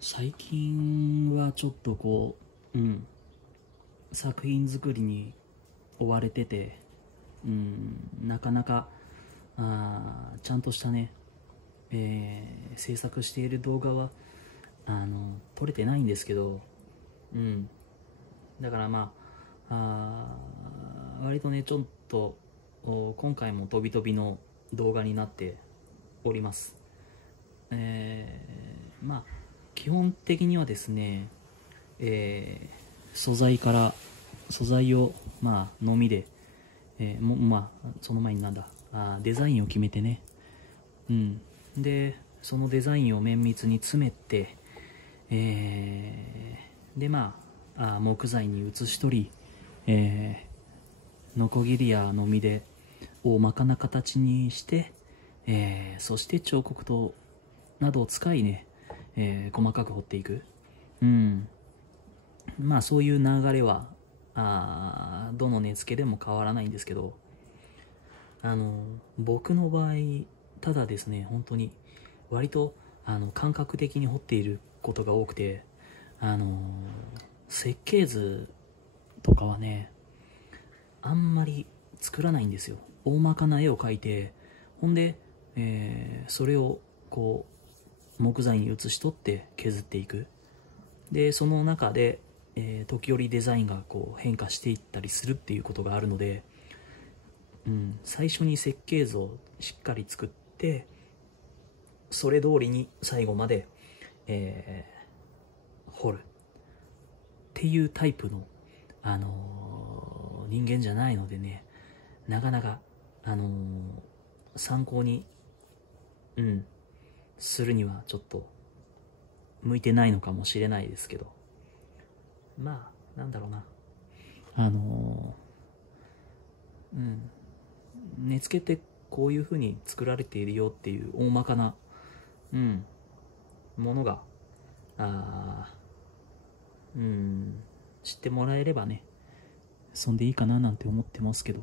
最近はちょっと作品作りに追われてて、なかなかちゃんとしたね、制作している動画は撮れてないんですけど、だから割とねちょっと今回も飛び飛びの動画になっております。基本的にはですね、素材をのみで、その前にデザインを決めてね、でそのデザインを綿密に詰めて、木材に写し取り、ノコギリやのみで大まかな形にして、そして彫刻刀などを使いね、細かく彫っていく。そういう流れはどの根付でも変わらないんですけど、僕の場合ただですね、本当に割と感覚的に彫っていることが多くて、設計図とかはねあんまり作らないんですよ。大まかな絵を描いて、ほんで、それを木材に写し取って削っていく。でその中で、時折デザインが変化していったりするっていうことがあるので、最初に設計図をしっかり作って、それ通りに最後まで、彫るっていうタイプの、人間じゃないのでね、なかなか、参考に、するにはちょっと向いてないのかもしれないですけど、なんだろうな、根付ってこういう風に作られているよっていう大まかな、ものが知ってもらえればね、そんでいいかななんて思ってますけど、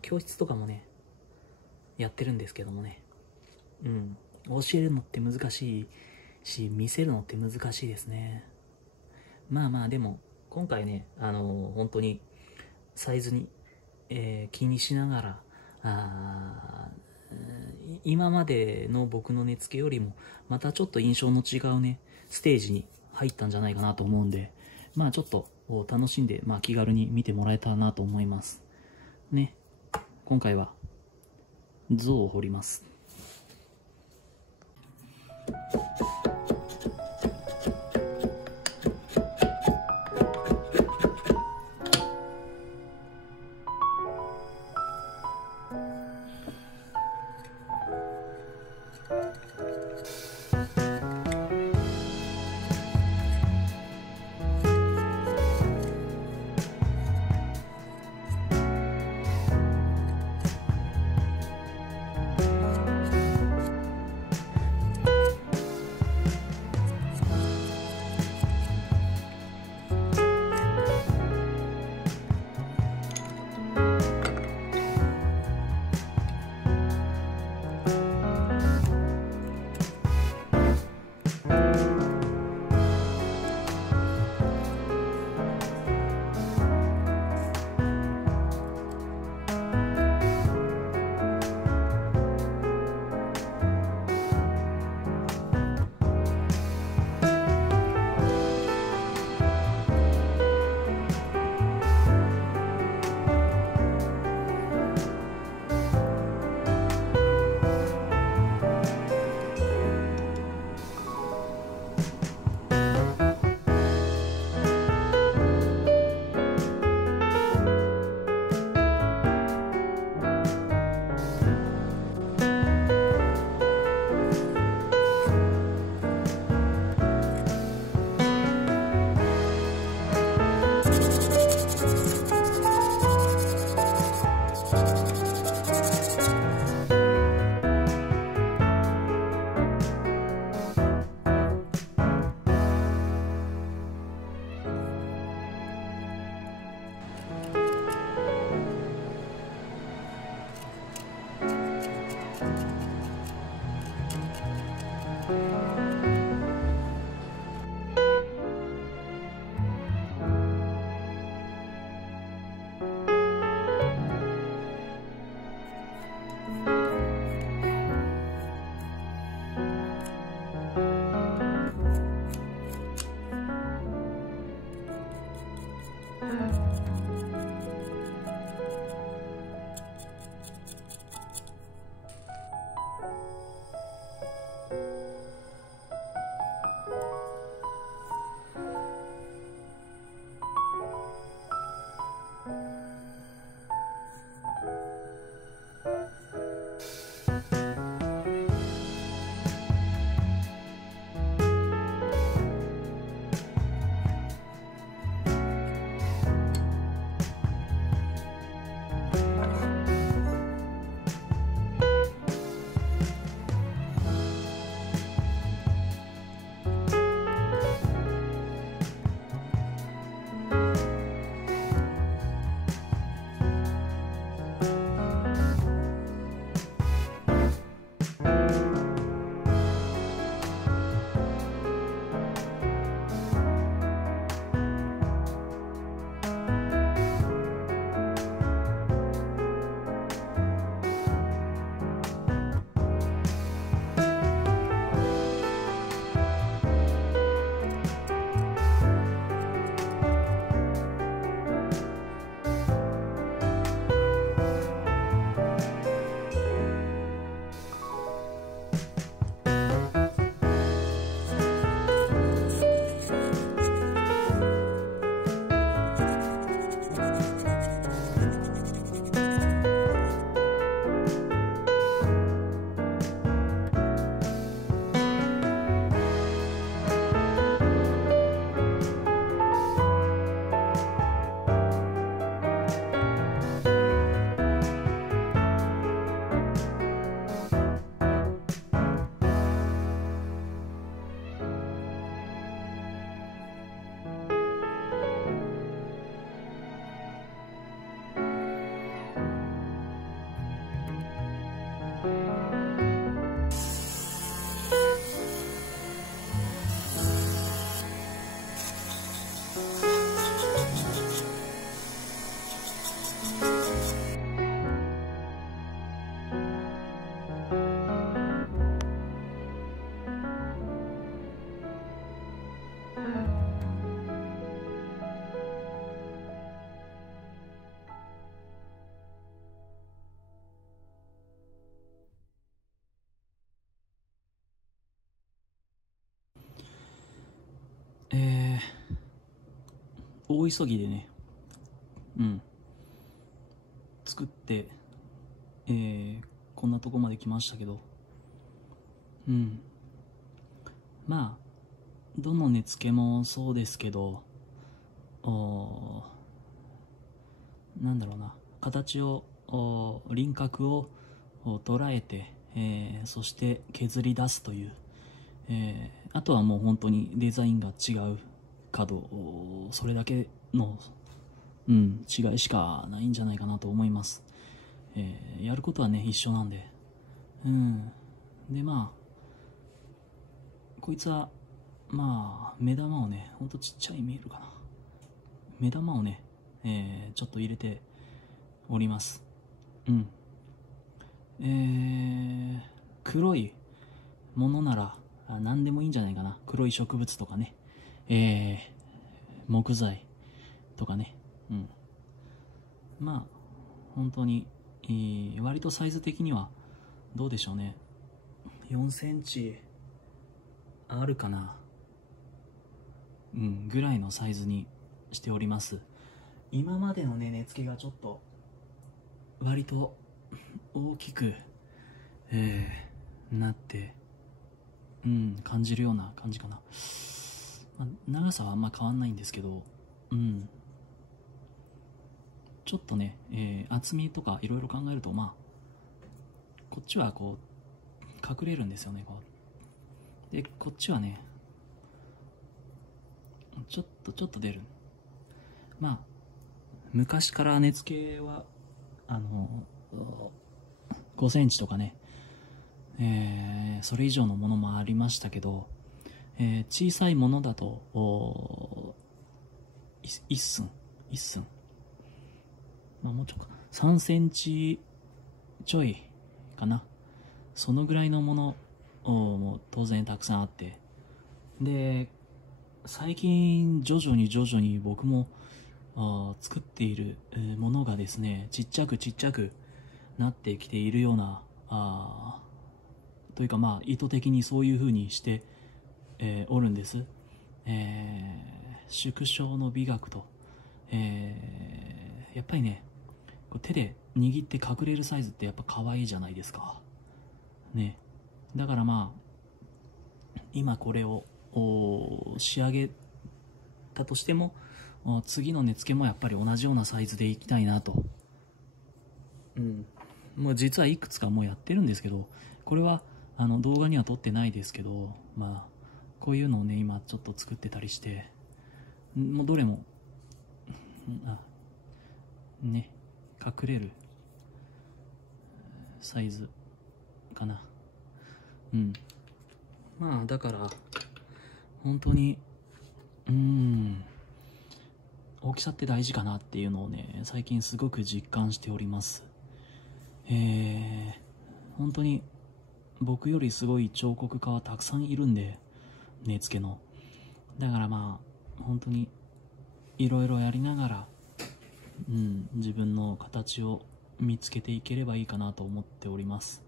教室とかもねやってるんですけどもね、教えるのって難しいし、見せるのって難しいですね。でも今回ね、本当にサイズに、気にしながら、今までの僕の根付よりもまたちょっと印象の違うねステージに入ったんじゃないかなと思うんで、ちょっと楽しんで、気軽に見てもらえたらなと思いますね。今回は像を彫ります。大急ぎでね、作って、こんなとこまで来ましたけど、まあどの根付けもそうですけど、なんだろうな、形を輪郭を捉えて、そして削り出すという、あとはもう本当にデザインが違う角、それだけの、違いしかないんじゃないかなと思います。やることはね一緒なんで、でまあこいつはまあ目玉をね、ほんとちっちゃい見えるかな、目玉をね、ちょっと入れております。黒いものなら何でもいいんじゃないかな。黒い植物とかね、木材とかね、まあ本当に、割とサイズ的にはどうでしょうね、4センチあるかな、ぐらいのサイズにしております。今までのね根付けがちょっと割と大きく、なって、感じるような感じかな。長さはあんま変わんないんですけど、ちょっとね、厚みとかいろいろ考えると、まあこっちはこう隠れるんですよね、こうで、こっちはねちょっと出る。まあ昔から根付けは5センチとかね、それ以上のものもありましたけど、小さいものだと1寸まあもうちょっと3センチちょいかな、そのぐらいのものも当然たくさんあって、で最近徐々に僕も作っているものがですね、ちっちゃくなってきているようなというか、まあ意図的にそういう風にして、おるんです。縮小の美学と、やっぱりね、こう手で握って隠れるサイズってやっぱ可愛いじゃないですかね。だからまあ今これを仕上げたとしても、次の根付けもやっぱり同じようなサイズでいきたいなと。もう実はいくつかもうやってるんですけど、これは動画には撮ってないですけど、まあこういうのをね今ちょっと作ってたりして、もうどれもね隠れるサイズかな。まあだから本当に大きさって大事かなっていうのをね最近すごく実感しております。本当に僕よりすごい彫刻家はたくさんいるんで、根付けの。だからまあ本当にいろいろやりながら、自分の形を見つけていければいいかなと思っております。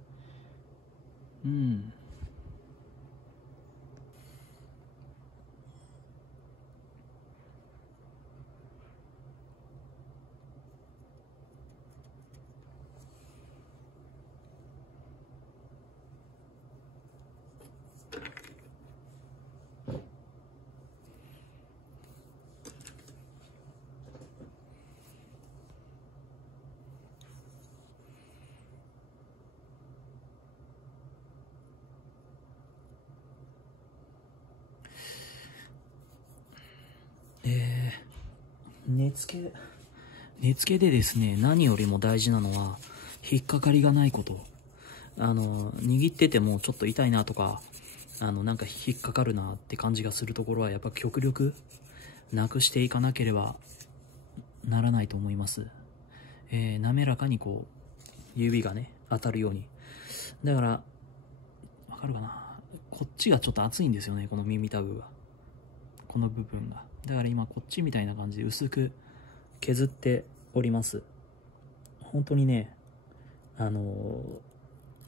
根付けでですね、何よりも大事なのは引っかかりがないこと。握っててもちょっと痛いなとか、なんか引っかかるなって感じがするところはやっぱ極力なくしていかなければならないと思います。滑らかにこう指がね当たるように。だからわかるかな、こっちがちょっと熱いんですよね、この耳たぶが、この部分が。だから今こっちみたいな感じで薄く削っております。本当にね、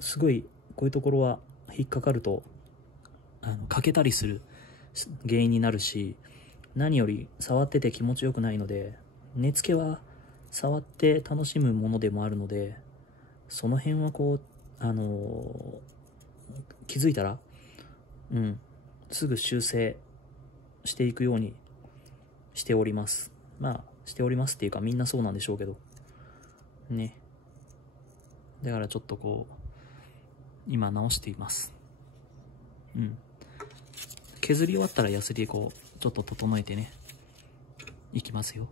すごいこういうところは引っかかると欠けたりする原因になるし、何より触ってて気持ちよくないので、根付けは触って楽しむものでもあるので、その辺はこう気づいたらすぐ修正していくようにしております。まあしておりますっていうか、みんなそうなんでしょうけどね。だからちょっとこう今直しています。削り終わったらヤスリでこうちょっと整えてねいきますよ。